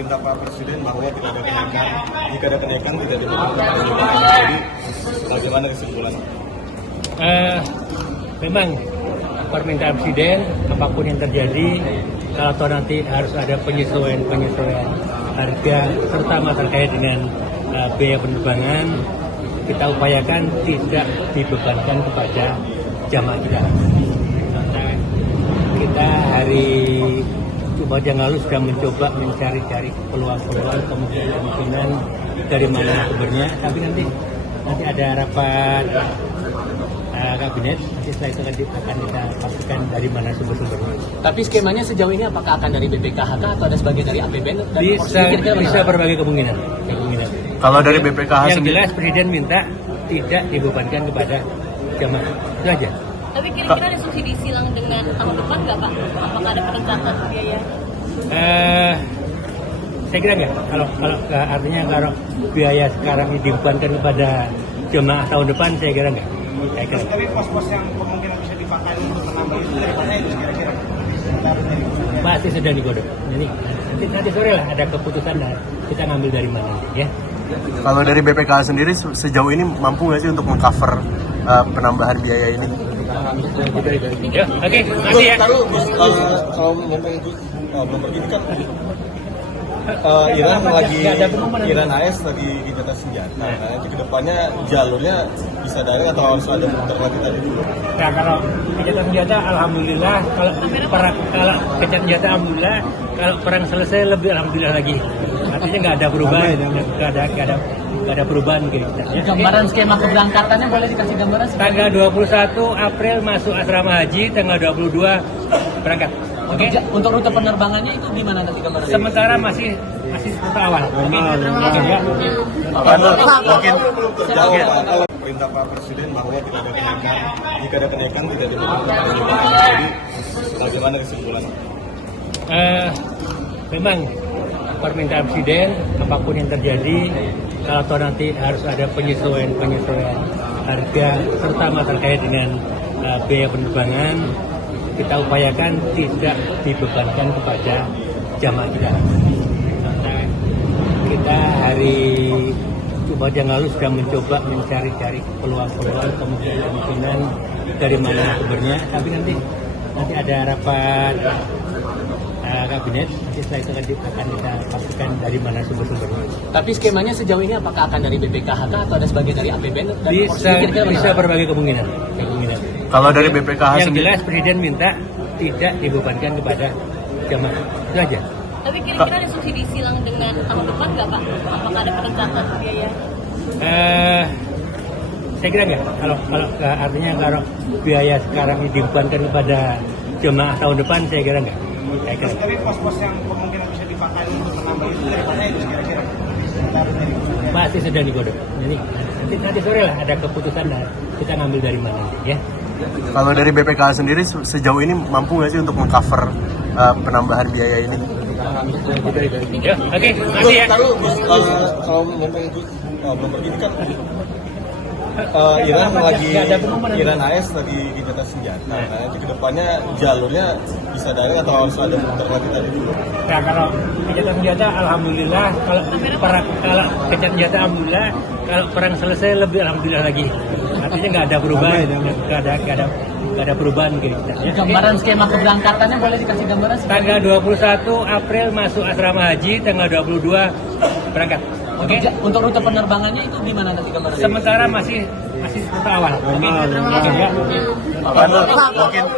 perintah Pak Presiden bahwa tidak ada kenaikan. Jika ada kenaikan tidak diberikan kepada jemaah. Jadi bagaimana kesimpulannya? Memang permintaan Presiden apapun yang terjadi, kalau toh nanti harus ada penyesuaian harga, terutama terkait dengan biaya penerbangan, kita upayakan tidak dibebankan kepada jamaah kita. Karena kita hari Jumat yang lalu sudah mencoba mencari-cari peluang-peluang kemungkinan dari mana sumbernya, tapi nanti ada rapat kabinet, nanti setelah itu akan kita pastikan dari mana sumber-sumbernya. Tapi skemanya sejauh ini apakah akan dari BPKH atau ada sebagian dari APBN? Bisa berbagai kemungkinan. Kalau dari BPKH yang jelas Presiden minta tidak dibebankan kepada jamaah, itu aja. Tapi kira-kira ada subsidi silang dengan tahun depan nggak Pak? Apakah ada peningkatan biaya? Saya kira nggak. Artinya kalau biaya sekarang dibebankan kepada jemaah tahun depan, saya kira nggak. Tapi pos-pos yang kemungkinan bisa dipakai untuk menambah itu dari mana itu kira-kira? Pasti sedang digodok. Jadi nanti sore lah ada keputusan, kita ngambil dari mana, ya. Kalau dari BPKH sendiri sejauh ini mampu nggak sih untuk mengcover penambahan biaya ini? Ya, oke, makasih ya. Kalau belum begini kan Iran AS lagi gencatan senjata. Nah, itu kedepannya jalurnya bisa daring atau harus ada muter lagi tadi dulu? Nah, kalau gencatan senjata, alhamdulillah. Kalau gencatan senjata, alhamdulillah. Kalau perang selesai, lebih alhamdulillah lagi. Artinya nggak ada perubahan, nggak ada perubahan gitu. Gambaran skema keberangkatannya boleh dikasih gambaran? Tanggal 21 April masuk asrama haji, tanggal 22 berangkat. Oke. Untuk rute penerbangannya itu gimana nanti gambaran? Sementara masih rute awal. Oke. Ya. Mungkin perintah Pak Presiden bahwa tidak ada kenaikan. Jika ada kenaikan tidak diberikan kepada jemaah. Jadi bagaimana kesimpulannya? Memang permintaan Presiden apapun yang terjadi, kalau toh nanti harus ada penyesuaian harga, terutama terkait dengan biaya penerbangan, kita upayakan tidak dibebankan kepada jamaah kita. Karena kita hari Jumat yang lalu sudah mencoba mencari-cari peluang-peluang kemungkinan dari mana sumbernya, tapi nanti ada rapat kabinet, nanti setelah itu akan kita pastikan dari mana sumber-sumbernya. Tapi skemanya sejauh ini apakah akan dari BPKH atau ada sebagian dari APBN? Bisa berbagai kemungkinan. Kalau dari BPKH yang jelas Presiden minta tidak dibebankan kepada jamaah, itu aja. Tapi kira-kira ada subsidi silang dengan tahun depan nggak Pak? Apakah ada peningkatan biaya? Saya kira nggak. Artinya kalau biaya sekarang dibebankan kepada jemaah tahun depan, saya kira nggak. Tapi pos-pos yang kemungkinan bisa dipakai untuk menambah itu dari mana itu kira-kira? Pasti sedang digodok. Jadi nanti sore lah ada keputusan, kita ngambil dari mana, ya. Kalau dari BPKH sendiri sejauh ini mampu nggak sih untuk mengcover penambahan biaya ini? Ya, oke, makasih ya. Kalau belum begini kan Iran AS lagi gencatan senjata. Nah, itu kedepannya jalurnya bisa daring atau harus ada muter lagi tadi dulu? Nah, kalau gencatan senjata, alhamdulillah. Kalau gencatan senjata, alhamdulillah. Kalau perang selesai, lebih alhamdulillah lagi. Artinya nggak ada perubahan, nggak ada perubahan gitu. Gambaran skema keberangkatannya boleh dikasih gambaran? Tanggal 21 April masuk asrama haji, tanggal 22 berangkat. Oke. Untuk rute penerbangannya itu gimana nanti gambaran? Sementara masih rute awal. Oke. Ya. Mungkin